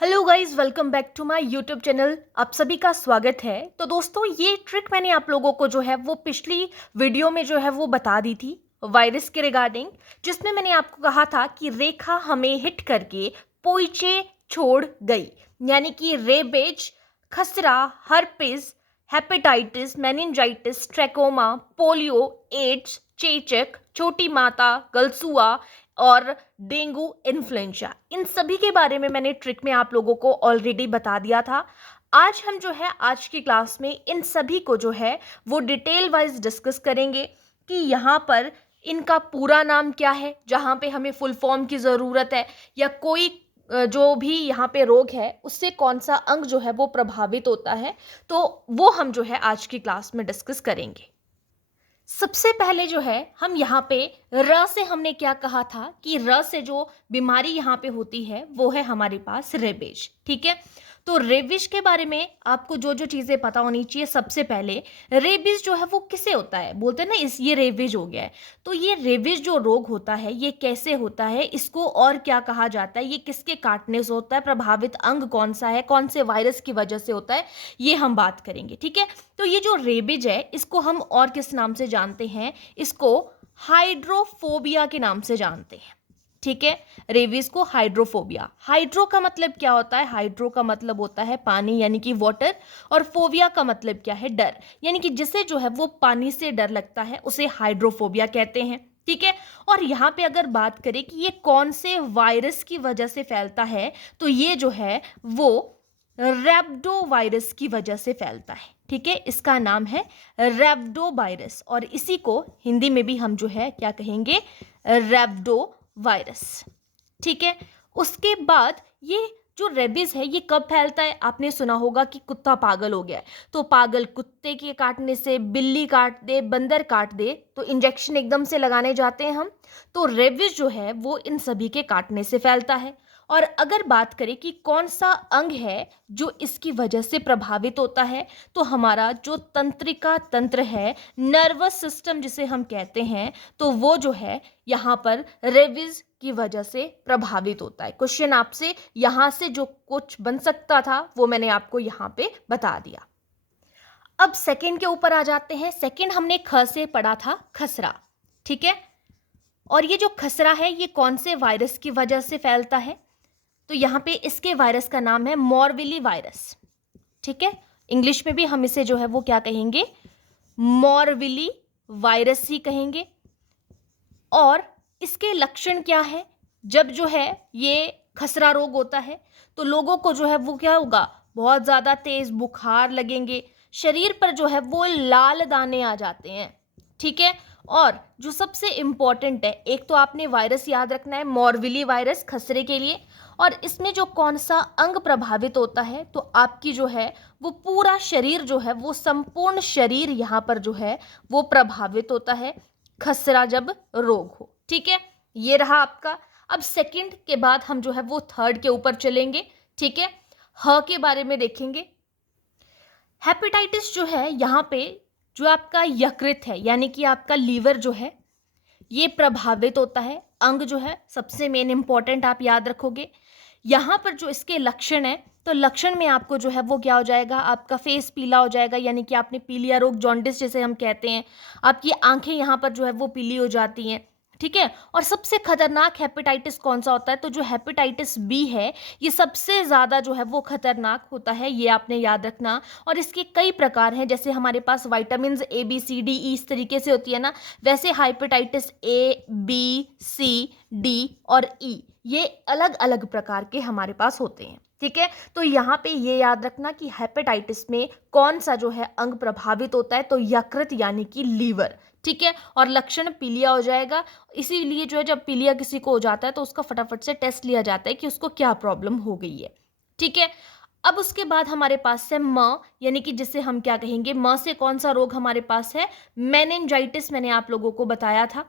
Hello guys, welcome back to my YouTube channel. आप सभी का स्वागत है। तो दोस्तों, ये ट्रिक मैंने आप लोगों को जो है वो पिछली वीडियो में जो है वो बता दी थी वायरस के रिगार्डिंग, जिसमें मैंने आपको कहा था कि रेखा हमें हिट करके पोइचे छोड़ गई, यानी कि रेबेज, खसरा, herpes, hepatitis, meningitis, trachoma, polio, AIDS, चेचक, छोटी माता, गलसुआ और डेंगू, इन्फ्लुएंजा, इन सभी के बारे में मैंने ट्रिक में आप लोगों को ऑलरेडी बता दिया था। आज हम जो है आज की क्लास में इन सभी को जो है वो डिटेल वाइज डिस्कस करेंगे कि यहाँ पर इनका पूरा नाम क्या है, जहाँ पे हमें फुल फॉर्म की ज़रूरत है, या कोई जो भी यहाँ पे रोग है उससे कौन सा अंग जो है वो प्रभावित होता है, तो वो हम जो है आज की क्लास में डिस्कस करेंगे। सबसे पहले जो है हम यहाँ पे र से हमने क्या कहा था कि र से जो बीमारी यहाँ पे होती है वो है हमारे पास रेबीज। ठीक है, तो रेबीज के बारे में आपको जो जो चीज़ें पता होनी चाहिए। सबसे पहले रेबीज जो है वो किसे होता है, बोलते हैं ना इस ये रेबीज हो गया है। तो ये रेबीज जो रोग होता है ये कैसे होता है, इसको और क्या कहा जाता है, ये किसके काटने से होता है, प्रभावित अंग कौन सा है, कौन से वायरस की वजह से होता है, ये हम बात करेंगे। ठीक है, तो ये जो रेबीज है इसको हम और किस नाम से जानते हैं, इसको हाइड्रोफोबिया के नाम से जानते हैं। ठीक है, रेबीज को हाइड्रोफोबिया, हाइड्रो का मतलब क्या होता है, हाइड्रो का मतलब होता है पानी यानी कि वाटर, और फोबिया का मतलब क्या है, डर, यानी कि जिसे जो है वो पानी से डर लगता है उसे हाइड्रोफोबिया कहते हैं। ठीक है, और यहाँ पे अगर बात करें कि ये कौन से वायरस की वजह से फैलता है, तो ये जो है वो रैप्डो वायरस की वजह से फैलता है। ठीक है, इसका नाम है रैप्डो वायरस, और इसी को हिंदी में भी हम जो है क्या कहेंगे, रैप्डो वायरस। ठीक है, उसके बाद ये जो रेबीज है ये कब फैलता है, आपने सुना होगा कि कुत्ता पागल हो गया है, तो पागल कुत्ते के काटने से, बिल्ली काट दे, बंदर काट दे तो इंजेक्शन एकदम से लगाने जाते हैं हम, तो रेबीज जो है वो इन सभी के काटने से फैलता है। और अगर बात करें कि कौन सा अंग है जो इसकी वजह से प्रभावित होता है, तो हमारा जो तंत्रिका तंत्र है, नर्वस सिस्टम जिसे हम कहते हैं, तो वो जो है यहाँ पर रेबीज की वजह से प्रभावित होता है। क्वेश्चन आपसे यहाँ से जो कुछ बन सकता था वो मैंने आपको यहाँ पे बता दिया। अब सेकंड के ऊपर आ जाते हैं। सेकंड हमने ख से पढ़ा था खसरा। ठीक है, और ये जो खसरा है ये कौन से वायरस की वजह से फैलता है, तो यहाँ पे इसके वायरस का नाम है मॉर्विली वायरस। ठीक है, इंग्लिश में भी हम इसे जो है वो क्या कहेंगे, मॉर्विली वायरस ही कहेंगे। और इसके लक्षण क्या है, जब जो है ये खसरा रोग होता है तो लोगों को जो है वो क्या होगा, बहुत ज़्यादा तेज बुखार लगेंगे, शरीर पर जो है वो लाल दाने आ जाते हैं। ठीक है, और जो सबसे इम्पॉर्टेंट है, एक तो आपने वायरस याद रखना है, मॉर्विली वायरस खसरे के लिए, और इसमें जो कौन सा अंग प्रभावित होता है, तो आपकी जो है वो पूरा शरीर जो है वो संपूर्ण शरीर यहाँ पर जो है वो प्रभावित होता है खसरा जब रोग हो। ठीक है, ये रहा आपका। अब सेकंड के बाद हम जो है वो थर्ड के ऊपर चलेंगे। ठीक है, ह के बारे में देखेंगे। हेपेटाइटिस जो है यहाँ पे जो आपका यकृत है यानी कि आपका लीवर जो है ये प्रभावित होता है। अंग जो है सबसे मेन इंपॉर्टेंट आप याद रखोगे। यहाँ पर जो इसके लक्षण है, तो लक्षण में आपको जो है वो क्या हो जाएगा, आपका फेस पीला हो जाएगा, यानी कि आपने पीलिया रोग, जॉन्डिस जिसे हम कहते हैं, आपकी आंखें यहाँ पर जो है वो पीली हो जाती हैं। ठीक है, और सबसे खतरनाक हेपेटाइटिस कौन सा होता है, तो जो हेपेटाइटिस बी है ये सबसे ज़्यादा जो है वो खतरनाक होता है, ये आपने याद रखना। और इसके कई प्रकार हैं, जैसे हमारे पास vitamin A B C D E इस तरीके से होती है ना, वैसे hepatitis A B C D और ई ये अलग अलग प्रकार के हमारे पास होते हैं। ठीक है, तो यहाँ पे ये याद रखना कि हेपेटाइटिस में कौन सा जो है अंग प्रभावित होता है, तो यकृत यानी कि लीवर। ठीक है, और लक्षण पीलिया हो जाएगा, इसीलिए जो है जब पीलिया किसी को हो जाता है तो उसका फटाफट से टेस्ट लिया जाता है कि उसको क्या प्रॉब्लम हो गई है। ठीक है, अब उसके बाद हमारे पास है म, यानी कि जिसे हम क्या कहेंगे, म से कौन सा रोग हमारे पास है, मेनिंजाइटिस, मैंने आप लोगों को बताया था।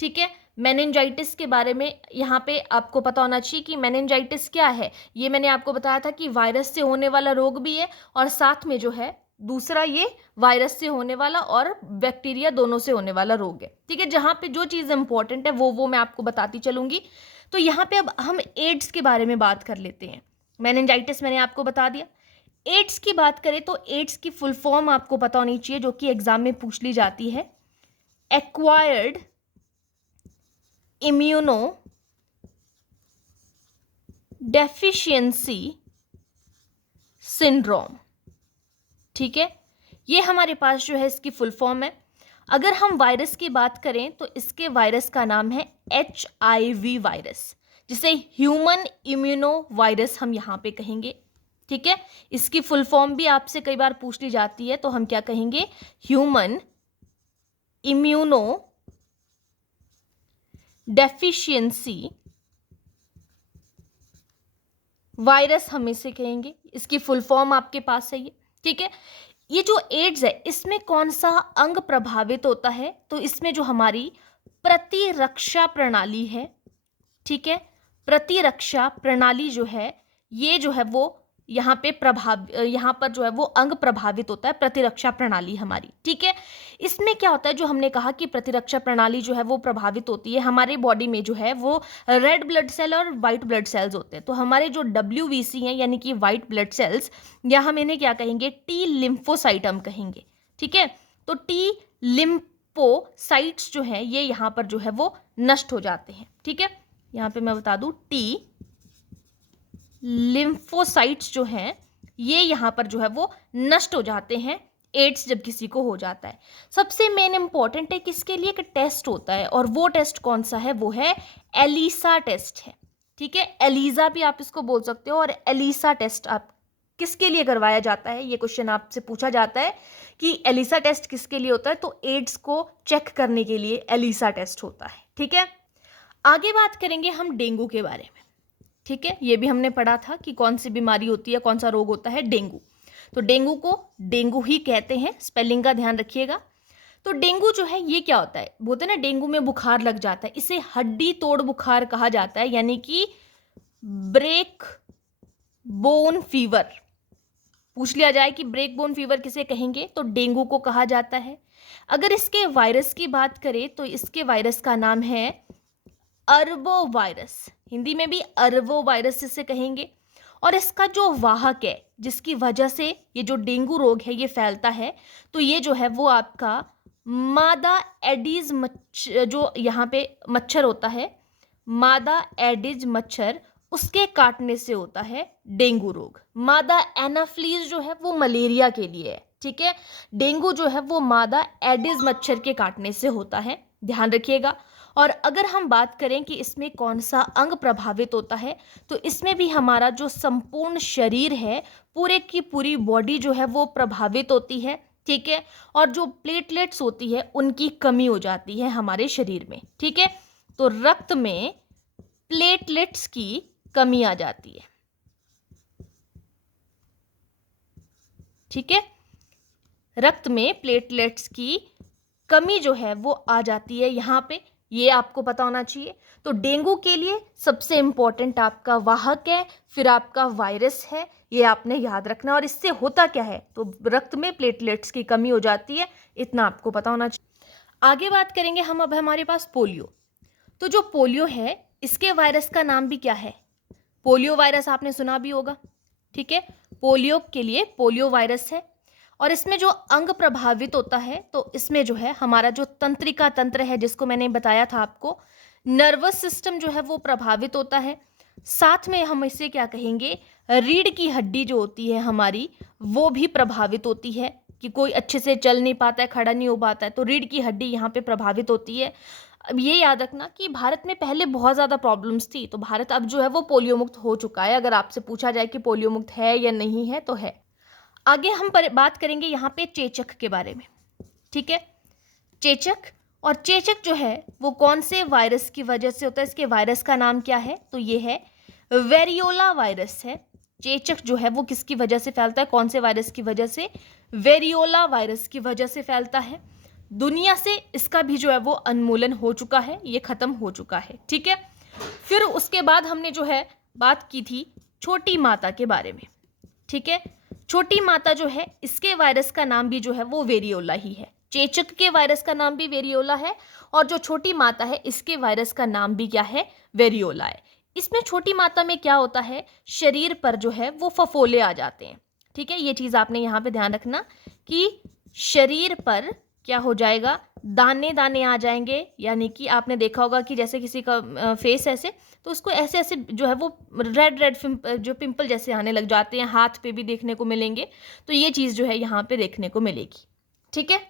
ठीक है, मेनिंजाइटिस के बारे में यहाँ पे आपको पता होना चाहिए कि मेनिंजाइटिस क्या है। ये मैंने आपको बताया था कि वायरस से होने वाला रोग भी है, और साथ में जो है दूसरा ये वायरस से होने वाला और बैक्टीरिया दोनों से होने वाला रोग है। ठीक है, जहाँ पे जो चीज़ इंपॉर्टेंट है वो मैं आपको बताती चलूंगी। तो यहाँ पे अब हम एड्स के बारे में बात कर लेते हैं। मेनिंजाइटिस मैंने आपको बता दिया। एड्स की बात करें तो एड्स की फुल फॉर्म आपको पता होनी चाहिए, जो कि एग्जाम में पूछ ली जाती है, एक्वायर्ड इम्यूनो डेफिशिएंसी सिंड्रोम। ठीक है, ये हमारे पास जो है इसकी फुल फॉर्म है। अगर हम वायरस की बात करें तो इसके वायरस का नाम है HIV वायरस, जिसे ह्यूमन इम्यूनो वायरस हम यहाँ पे कहेंगे। ठीक है, इसकी फुल फॉर्म भी आपसे कई बार पूछ ली जाती है, तो हम क्या कहेंगे, ह्यूमन इम्यूनो डेफिशिएंसी वायरस हम इसे कहेंगे। इसकी फुल फॉर्म आपके पास है ये। ठीक है, ये जो एड्स है इसमें कौन सा अंग प्रभावित होता है, तो इसमें जो हमारी प्रतिरक्षा प्रणाली है, ठीक है, प्रतिरक्षा प्रणाली जो है, ये जो है वो यहाँ पर जो है वो अंग प्रभावित होता है, प्रतिरक्षा प्रणाली हमारी। ठीक है, इसमें क्या होता है, जो हमने कहा कि प्रतिरक्षा प्रणाली जो है वो प्रभावित होती है, हमारे बॉडी में जो है वो रेड ब्लड सेल और वाइट ब्लड सेल्स होते हैं। तो हमारे जो WBC हैं यानी कि वाइट ब्लड सेल्स, या हम इन्हें क्या कहेंगे, टी लिम्फोसाइट हम कहेंगे। ठीक है, तो टी लिम्फोसाइट्स जो है ये यहाँ पर जो है वो नष्ट हो जाते हैं। ठीक है, यहाँ पे मैं बता दूं, टी लिम्फोसाइट्स जो हैं ये यहाँ पर जो है वो नष्ट हो जाते हैं एड्स जब किसी को हो जाता है। सबसे मेन इंपॉर्टेंट है किसके लिए, कि टेस्ट होता है, और वो टेस्ट कौन सा है, वो है एलिसा टेस्ट है। ठीक है, एलिसा भी आप इसको बोल सकते हो, और एलिसा टेस्ट आप किसके लिए करवाया जाता है, ये क्वेश्चन आपसे पूछा जाता है कि एलिसा टेस्ट किसके लिए होता है, तो एड्स को चेक करने के लिए एलिसा टेस्ट होता है। ठीक है, आगे बात करेंगे हम डेंगू के बारे में। ठीक है, ये भी हमने पढ़ा था कि कौन सी बीमारी होती है, कौन सा रोग होता है, डेंगू। तो डेंगू को डेंगू ही कहते हैं, स्पेलिंग का ध्यान रखिएगा। तो डेंगू जो है ये क्या होता है, बोलते हैं ना डेंगू में बुखार लग जाता है, इसे हड्डी तोड़ बुखार कहा जाता है, यानी कि ब्रेक बोन फीवर। पूछ लिया जाए कि ब्रेक बोन फीवर किसे कहेंगे, तो डेंगू को कहा जाता है। अगर इसके वायरस की बात करें तो इसके वायरस का नाम है अरबो वायरस, हिंदी में भी अरबो वायरस इसे कहेंगे। और इसका जो वाहक है, जिसकी वजह से ये जो डेंगू रोग है ये फैलता है, तो ये जो है वो आपका मादा एडिज जो यहाँ पे मच्छर होता है, मादा एडिज मच्छर, उसके काटने से होता है डेंगू रोग। मादा एनाफ्लीज जो है वो मलेरिया के लिए है। ठीक है, डेंगू जो है वो मादा एडिज मच्छर के काटने से होता है, ध्यान रखिएगा। और अगर हम बात करें कि इसमें कौन सा अंग प्रभावित होता है, तो इसमें भी हमारा जो संपूर्ण शरीर है, पूरे की पूरी बॉडी जो है वो प्रभावित होती है। ठीक है, और जो प्लेटलेट्स होती है उनकी कमी हो जाती है हमारे शरीर में। ठीक है, तो रक्त में प्लेटलेट्स की कमी आ जाती है। ठीक है, रक्त में प्लेटलेट्स की कमी जो है वो आ जाती है यहाँ पे, ये आपको पता होना चाहिए। तो डेंगू के लिए सबसे इंपॉर्टेंट आपका वाहक है, फिर आपका वायरस है, ये आपने याद रखना। और इससे होता क्या है, तो रक्त में प्लेटलेट्स की कमी हो जाती है, इतना आपको पता होना चाहिए। आगे बात करेंगे हम अब हमारे पास पोलियो। तो जो पोलियो है इसके वायरस का नाम भी क्या है, पोलियो वायरस आपने सुना भी होगा। ठीक है, पोलियो के लिए पोलियो वायरस है, और इसमें जो अंग प्रभावित होता है, तो इसमें जो है हमारा जो तंत्रिका तंत्र है, जिसको मैंने बताया था आपको, नर्वस सिस्टम जो है वो प्रभावित होता है। साथ में हम इसे क्या कहेंगे, रीढ़ की हड्डी जो होती है हमारी, वो भी प्रभावित होती है, कि कोई अच्छे से चल नहीं पाता है, खड़ा नहीं हो पाता है, तो रीढ़ की हड्डी यहाँ पे प्रभावित होती है। अब ये याद रखना कि भारत में पहले बहुत ज़्यादा प्रॉब्लम्स थी, तो भारत अब जो है वो पोलियो मुक्त हो चुका है। अगर आपसे पूछा जाए कि पोलियो मुक्त है या नहीं है, तो है। आगे हम बात करेंगे यहाँ पे चेचक के बारे में। ठीक है, चेचक, और चेचक जो है वो कौन से वायरस की वजह से होता है, इसके वायरस का नाम क्या है, तो ये है वेरियोला वायरस है। चेचक जो है वो किसकी वजह से फैलता है, कौन से वायरस की वजह से, वेरियोला वायरस की वजह से फैलता है। दुनिया से इसका भी जो है वो उन्मूलन हो चुका है, ये खत्म हो चुका है। ठीक है, फिर उसके बाद हमने जो है बात की थी छोटी माता के बारे में। ठीक है, छोटी माता जो है इसके वायरस का नाम भी जो है वो वेरियोला ही है। चेचक के वायरस का नाम भी वेरियोला है, और जो छोटी माता है इसके वायरस का नाम भी क्या है, वेरियोला है। इसमें छोटी मात्रा में क्या होता है, शरीर पर जो है वो फफोले आ जाते हैं। ठीक है, ये चीज़ आपने यहाँ पे ध्यान रखना कि शरीर पर क्या हो जाएगा, दाने दाने आ जाएंगे। यानी कि आपने देखा होगा कि जैसे किसी का फेस ऐसे, तो उसको ऐसे ऐसे जो है वो रेड रेड जो पिंपल जैसे आने लग जाते हैं, हाथ पे भी देखने को मिलेंगे। तो ये चीज़ जो है यहाँ पे देखने को मिलेगी। ठीक है,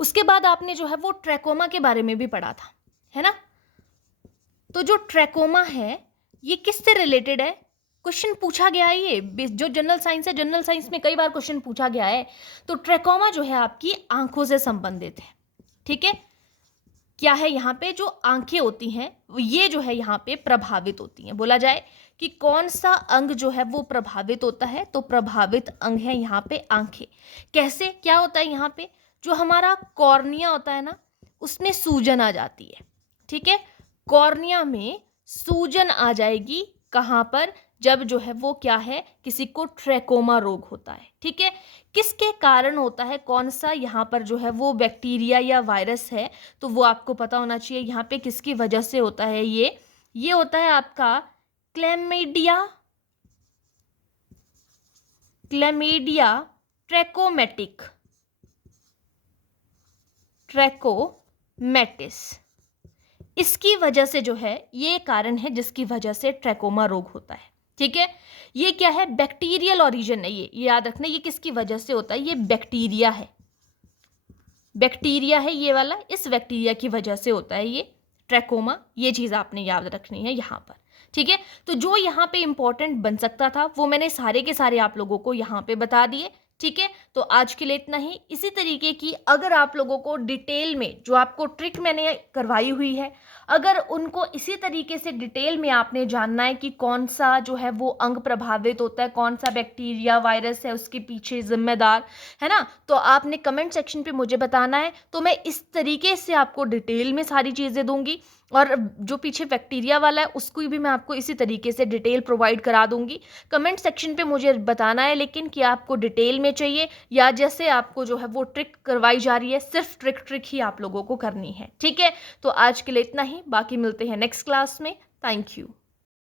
उसके बाद आपने जो है वो ट्रैकोमा के बारे में भी पढ़ा था, है ना। तो जो ट्रैकोमा है ये किससे रिलेटेड है, क्वेश्चन पूछा गया है। ये जो जनरल साइंस है, जनरल साइंस में कई बार क्वेश्चन पूछा गया है। तो ट्रैकोमा जो है आपकी आंखों से संबंधित है। ठीक है, क्या है यहाँ पे, जो आंखें होती हैं ये जो है यहाँ पे प्रभावित होती हैं। बोला जाए कि कौन सा अंग जो है वो प्रभावित होता है, तो प्रभावित अंग है यहाँ पे आंखें। कैसे, क्या होता है यहाँ पे, जो हमारा कॉर्निया होता है ना, उसमें सूजन आ जाती है। ठीक है, कॉर्निया में सूजन आ जाएगी। कहाँ पर, जब जो है वो क्या है, किसी को ट्रैकोमा रोग होता है। ठीक है, किसके कारण होता है, कौन सा यहाँ पर जो है वो बैक्टीरिया या वायरस है, तो वो आपको पता होना चाहिए। यहाँ पे किसकी वजह से होता है, ये होता है आपका क्लैमिडिया ट्रैकोमैटिस। इसकी वजह से जो है, ये कारण है जिसकी वजह से ट्रैकोमा रोग होता है। ठीक है, ये क्या है, बैक्टीरियल ओरिजिन है। ये याद रखना, ये किसकी वजह से होता है, ये बैक्टीरिया है। बैक्टीरिया है ये वाला, इस बैक्टीरिया की वजह से होता है ये ट्रैकोमा। ये चीज़ आपने याद रखनी है यहाँ पर। ठीक है, तो जो यहाँ पे इंपॉर्टेंट बन सकता था वो मैंने सारे के सारे आप लोगों को यहाँ पे बता दिए। ठीक है, तो आज के लिए इतना ही। इसी तरीके की अगर आप लोगों को डिटेल में जो आपको ट्रिक मैंने करवाई हुई है, अगर उनको इसी तरीके से डिटेल में आपने जानना है कि कौन सा जो है वो अंग प्रभावित होता है, कौन सा बैक्टीरिया वायरस है उसके पीछे जिम्मेदार, है ना, तो आपने कमेंट सेक्शन पे मुझे बताना है। तो मैं इस तरीके से आपको डिटेल में सारी चीज़ें दूंगी, और जो पीछे बैक्टीरिया वाला है उसको भी मैं आपको इसी तरीके से डिटेल प्रोवाइड करा दूंगी। कमेंट सेक्शन पे मुझे बताना है लेकिन कि आपको डिटेल में चाहिए, या जैसे आपको जो है वो ट्रिक करवाई जा रही है, सिर्फ ट्रिक ही आप लोगों को करनी है। ठीक है, तो आज के लिए इतना ही, बाकी मिलते हैं नेक्स्ट क्लास में। Thank you.